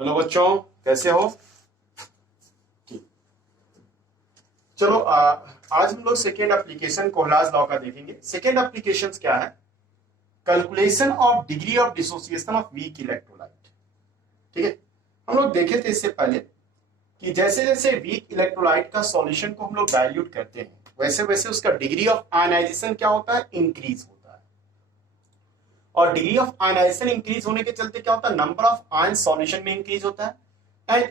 Hello बच्चों, कैसे हो? ठीक। चलो आज हम लोग सेकेंड एप्लीकेशन कोहलाज लॉ का देखेंगे। सेकेंड एप्लीकेशन क्या है? Calculation of degree of dissociation of weak electrolyte. ठीक है, हम लोग देखे थे इससे पहले कि जैसे जैसे वीक इलेक्ट्रोलाइट का सॉल्यूशन को हम लोग डाइल्यूट करते हैं वैसे वैसे उसका डिग्री ऑफ आयनाइजेशन क्या होता है? इंक्रीज होता है। और डिग्री ऑफ आयनाइजेशन इंक्रीज होने के चलते क्या होता है? नंबर ऑफ आयन सॉल्यूशन में इंक्रीज होता है and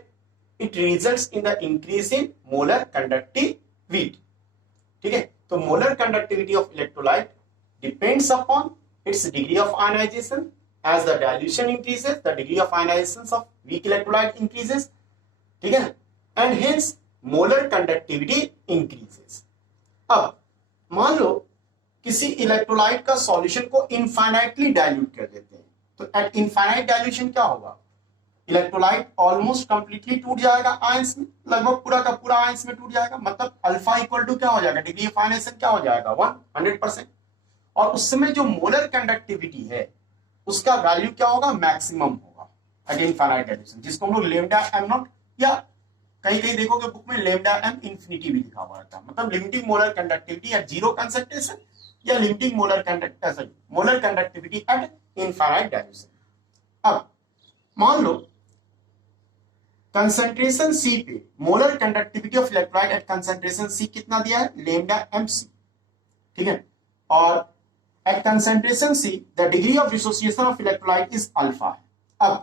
it results in the increase in molar conductivity. ठीक है, तो molar conductivity of electrolyte depends upon its degree of ionization. As the dilution increases, the degree of ionization of weak electrolyte increases. ठीक है, and hence molar conductivity increases. अब मान लो किसी electrolyte का solution को इनफाइनाइटली डाइल्यूट कर देते हैं, तो एट इनफाइनाइट डाइल्यूशन क्या होगा? इलेक्ट्रोलाइट ऑलमोस्ट कंप्लीटली टूट जाएगा आयंस में, लगभग पूरा का पूरा आयंस में टूट जाएगा। मतलब अल्फा इक्वल टू क्या हो जाएगा? डिग्री ऑफ आयनाइजेशन क्या हो जाएगा? 100%। और उस समय जो मोलर कंडक्टिविटी है उसका वैल्यू क्या होगा? मैक्सिमम होगा एट इनफाइनाइट डाइल्यूशन, जिसको हम लोग लेमडा एम नॉट या कहीं कहीं देखोगे बुक में लेमडा एम इंफिनिटी भी लिखा हुआ रहता है। मतलब limiting molar conductivity at zero concentration या limiting molar conductivity at infinite dilution. अब मान लो कंसंट्रेशन सी पे molar conductivity of electrolyte at concentration C कितना दिया है? Lambda M C. ठीक है, और at concentration C the degree of dissociation of electrolyte is alpha है। अब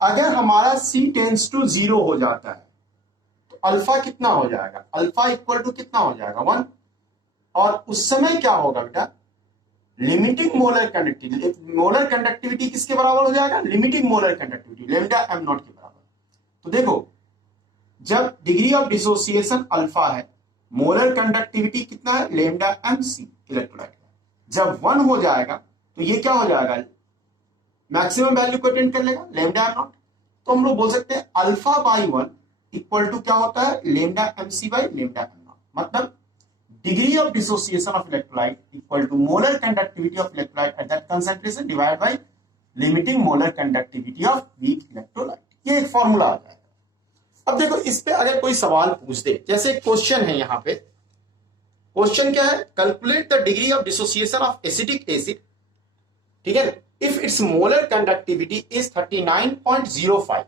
अगर हमारा C tends to 0 हो जाता है तो अल्फा कितना हो जाएगा? अल्फा इक्वल टू कितना हो जाएगा? 1। और उस समय क्या होगा बेटा? Limiting molar conductivity. Molar conductivity किसके बराबर हो जाएगा? Limiting molar conductivity lambda M naught के बराबर। तो देखो, जब डिग्री ऑफ डिसोसिएशन अल्फा है, मोलर कंडक्टिविटी कितना है? Lambda M C electrolyte. जब 1 हो जाएगा तो ये क्या हो जाएगा? मैक्सिमम वैल्यू को अटेंड कर लेगा, लेमडा एम नॉट। तो हम लोग बोल सकते हैं अल्फा बाई 1 इक्वल टू क्या होता है? Lambda M C by lambda M naught. मतलब degree of dissociation of electrolyte equal to molar conductivity of electrolyte at that concentration divide by limiting molar conductivity of weak electrolyte. ये एक formula आ जाएगा। अब देखो, इस पे अगर कोई सवाल पूछ दे, जैसे क्वेश्चन है यहां पे, क्वेश्चन क्या है? Calculate the degree of dissociation of acetic acid, ठीक है, if its molar conductivity is 39.05।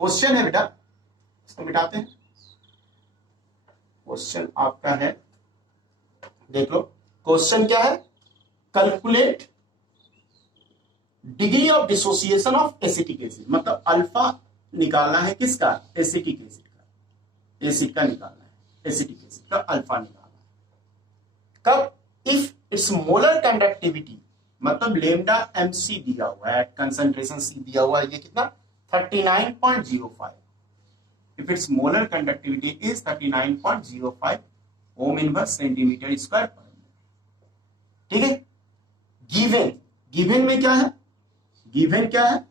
Question है बेटा, इसको मिटाते हैं। क्वेश्चन आपका है, देख लो क्वेश्चन क्या है? Calculate degree of dissociation of acetic acid. मतलब अल्फा निकालना है किसका? एसिटिक एसिड का। एसिड का निकालना है, एसिटिक एसिड का अल्फा निकालना है। कब? इफ इट्स मोलर कंडक्टिविटी, मतलब लेमडा एम सी दिया हुआ है, कंसंट्रेशन सी दिया हुआ है, ये कितना? 39.05। If its molar conductivity is 39.05 ohm inverse centimeter square पर मिनट। ठीक है, गिवन, गिवन में क्या है? गिवन क्या है?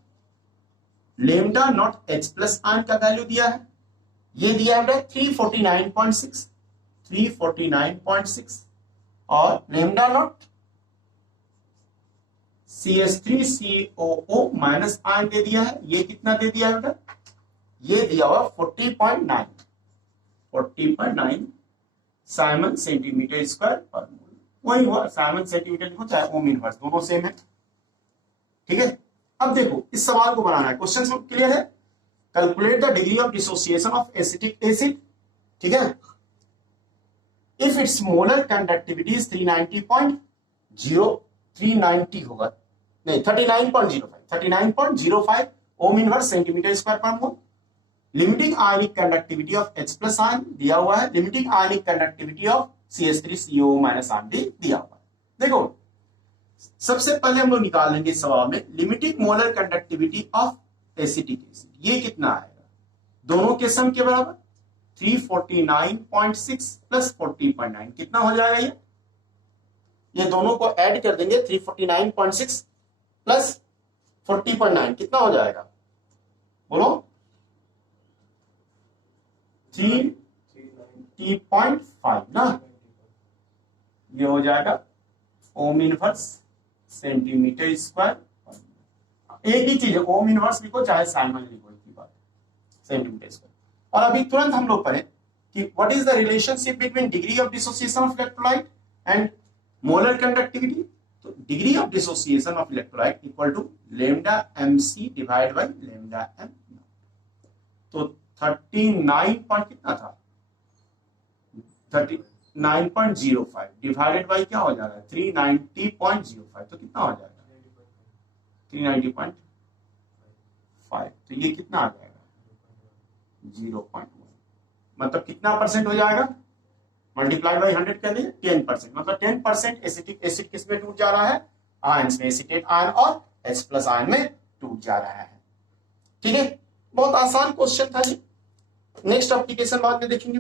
Lambda naught H plus ion का वैल्यू दिया है, ये दिया है 349.6, 349.6। और lambda naught CH3COO minus ion दे दिया है, ये कितना दे दिया है बेटा? ये दिया हुआ 40.9, 40.9 साइमन सेंटीमीटर स्क्वायर पर मोल। वही हुआ, साइमन सेंटीमीटर लिखो चाहे ओम इनवर्स, दोनों सेम है। ठीक है, अब देखो इस सवाल को बनाना है। क्वेश्चन क्लियर है? Calculate the degree of dissociation of acetic acid. ठीक है, if its molar conductivity is 390 होगा, नहीं 39.05 ohm inverse centimeter square per mole. Limiting ionic conductivity of H plus ion दिया हुआ है, limiting ionic conductivity of CH3COO minus ion दिया हुआ है। देखो, सबसे पहले हम लोग निकाल लेंगे इस सवाल में limiting molar conductivity of acetic acid. ये कितना आएगा? दोनों के सम के बराबर 349.6 प्लस 40.9 कितना हो जाएगा? ये दोनों को ऐड कर देंगे, 349.6 प्लस 40.9 कितना हो जाएगा? बोलो, 390.5 ना, ये हो जाएगा ओम इनवर्स सेंटीमीटर स्क्वायर एक ही चीज है, ओम इनवर्स लिखो चाहे साइमन लिखो, एक ही बात, सेम लिमिटेशन। और अभी तुरंत हम लोग पढ़े कि what is the relationship between degree of dissociation of electrolyte and molar conductivity. तो degree of dissociation of electrolyte equal to lambda mc divide by lambda m। तो 39 पॉइंट कितना था, 39.05 डिवाइडेड बाई क्या हो जा रहा है 390.05, तो कितना हो जाएगा 390.5, तो ये कितना आ जाएगा 0.1, मतलब कितना परसेंट हो जाएगा, मल्टीप्लाई बाई 100 कर दिए 10%, मतलब 10% एसिटिक एसिड किस में टूट जा रहा है, आयंस में, एसिटेट आयन और H प्लस आयन में टूट जा रहा है। ठीक है, बहुत आसान क्वेश्चन था जी। नेक्स्ट एप्लीकेशन बाद में देखेंगे।